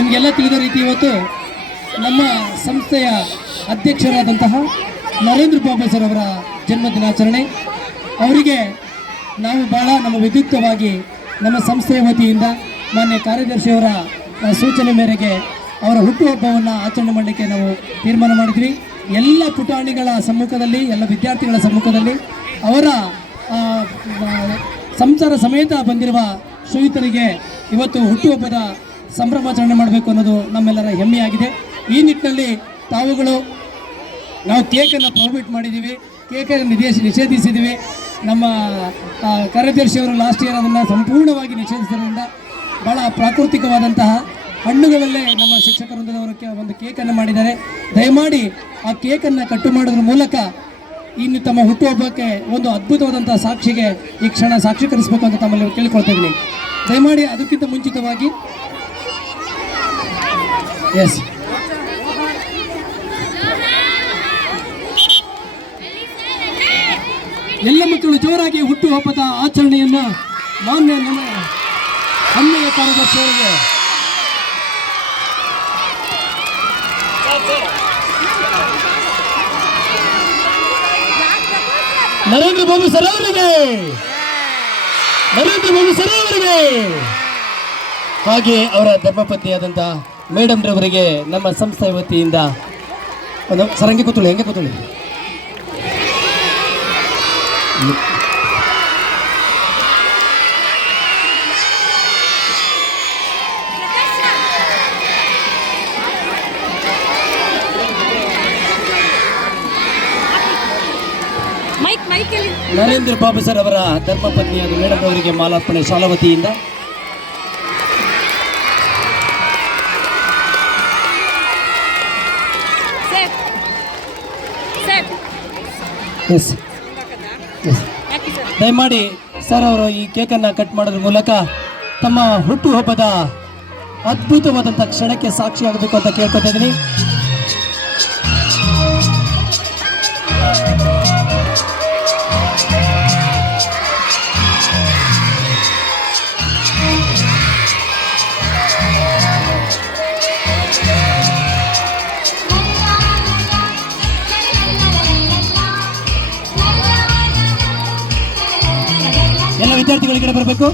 ನಿಮಗೆಲ್ಲ ತಿಳಿದ ರೀತಿ ಇವತ್ತು ನಮ್ಮ ಸಂಸ್ಥೆಯ ಅಧ್ಯಕ್ಷರಾದಂತಹ ನರೇಂದ್ರ ಬಾಬು ಸರ್ ಅವರ ಜನ್ಮ ದಿನಾಚರಣೆ. ಅವರಿಗೆ ನಾವು ಭಾಳ ನಮ್ಮ ವಿದ್ಯುಕ್ತವಾಗಿ ನಮ್ಮ ಸಂಸ್ಥೆಯ ವತಿಯಿಂದ ಮಾನ್ಯ ಕಾರ್ಯದರ್ಶಿಯವರ ಸೂಚನೆ ಮೇರೆಗೆ ಅವರ ಹುಟ್ಟುಹಬ್ಬವನ್ನು ಆಚರಣೆ ಮಾಡಲಿಕ್ಕೆ ನಾವು ತೀರ್ಮಾನ ಮಾಡಿದ್ವಿ. ಎಲ್ಲ ಪುಟಾಣಿಗಳ ಸಮ್ಮುಖದಲ್ಲಿ, ಎಲ್ಲ ವಿದ್ಯಾರ್ಥಿಗಳ ಸಮ್ಮುಖದಲ್ಲಿ ಅವರ ಸಂಸಾರ ಸಮೇತ ಬಂದಿರುವ ಶ್ರೀಯುತರಿಗೆ ಇವತ್ತು ಹುಟ್ಟುಹಬ್ಬದ ಸಂಭ್ರಮಾಚರಣೆ ಮಾಡಬೇಕು ಅನ್ನೋದು ನಮ್ಮೆಲ್ಲರ ಹೆಮ್ಮೆಯಾಗಿದೆ. ಈ ನಿಟ್ಟಿನಲ್ಲಿ ತಾವುಗಳು ನಾವು ಕೇಕನ್ನು ಪ್ರೊಹಿಬಿಟ್ ಮಾಡಿದ್ದೀವಿ, ಕೇಕನ್ನು ನಿಷೇಧಿಸಿದ್ದೀವಿ. ನಮ್ಮ ಕಾರ್ಯದರ್ಶಿಯವರು ಲಾಸ್ಟ್ ಇಯರ್ ಅದನ್ನು ಸಂಪೂರ್ಣವಾಗಿ ನಿಷೇಧಿಸಿದ್ರಿಂದ ಭಾಳ ಪ್ರಾಕೃತಿಕವಾದಂತಹ ಹಣ್ಣುಗಳಲ್ಲೇ ನಮ್ಮ ಶಿಕ್ಷಕ ವೃಂದದವರು ಒಂದು ಕೇಕನ್ನು ಮಾಡಿದ್ದಾರೆ. ದಯಮಾಡಿ ಆ ಕೇಕನ್ನು ಕಟ್ಟು ಮಾಡೋದ್ರ ಮೂಲಕ ಇನ್ನು ತಮ್ಮ ಹುಟ್ಟುಹಬ್ಬಕ್ಕೆ ಒಂದು ಅದ್ಭುತವಾದಂತಹ ಸಾಕ್ಷಿಗೆ ಈ ಕ್ಷಣ ಸಾಕ್ಷೀಕರಿಸಬೇಕು ಅಂತ ತಮ್ಮಲ್ಲಿ ಕೇಳಿಕೊಳ್ತಾ ಇದ್ದೀನಿ. ದಯಮಾಡಿ ಅದಕ್ಕಿಂತ ಮುಂಚಿತವಾಗಿ ಎಸ್ ಎಲ್ಲ ಮಕ್ಕಳು ಜೋರಾಗಿ ಹುಟ್ಟುಹಬ್ಬದ ಆಚರಣೆಯನ್ನು ಮಾನ್ಯ ನಮ್ಮ ಹೆಮ್ಮೆಯ ಕಾರ್ಯದರ್ಶಿಯವರಿಗೆ ನರೇಂದ್ರ ಬಾಬು ಸರ್ ಅವರಿಗೆ, ನರೇಂದ್ರ ಬಾಬು ಸರ್ ಅವರಿಗೆ, ಹಾಗೆ ಅವರ ಧರ್ಮಪತ್ನಿಯಾದಂಥ ಮೇಡಮ್ ರವರಿಗೆ ನಮ್ಮ ಸಂಸ್ಥೆಯ ವತಿಯಿಂದ ಒಂದು ಸರ್ ಹೆಂಗೆ ಕೂತ್ಕೊಳ್ಳಿ ನರೇಂದ್ರ ಬಾಬು ಸರ್ ಅವರ ಧರ್ಮಪತ್ನಿಯಾದ ಮೇಡಮ್ ಅವರಿಗೆ ಮಾಲಾರ್ಪಣೆ ಶಾಲಾ ವತಿಯಿಂದ. ದಯಮಾಡಿ ಸರ್ ಅವರು ಈ ಕೇಕನ್ನು ಕಟ್ ಮಾಡೋದ್ರ ಮೂಲಕ ತಮ್ಮ ಹುಟ್ಟುಹಬ್ಬದ ಅದ್ಭುತವಾದಂಥ ಕ್ಷಣಕ್ಕೆ ಸಾಕ್ಷಿಯಾಗಬೇಕು ಅಂತ ಕೇಳ್ಕೊತಾ ಇದ್ದೀನಿ. ಎಲ್ಲ ವಿದ್ಯಾರ್ಥಿಗಳಿಗೆ ಬರಬೇಕು.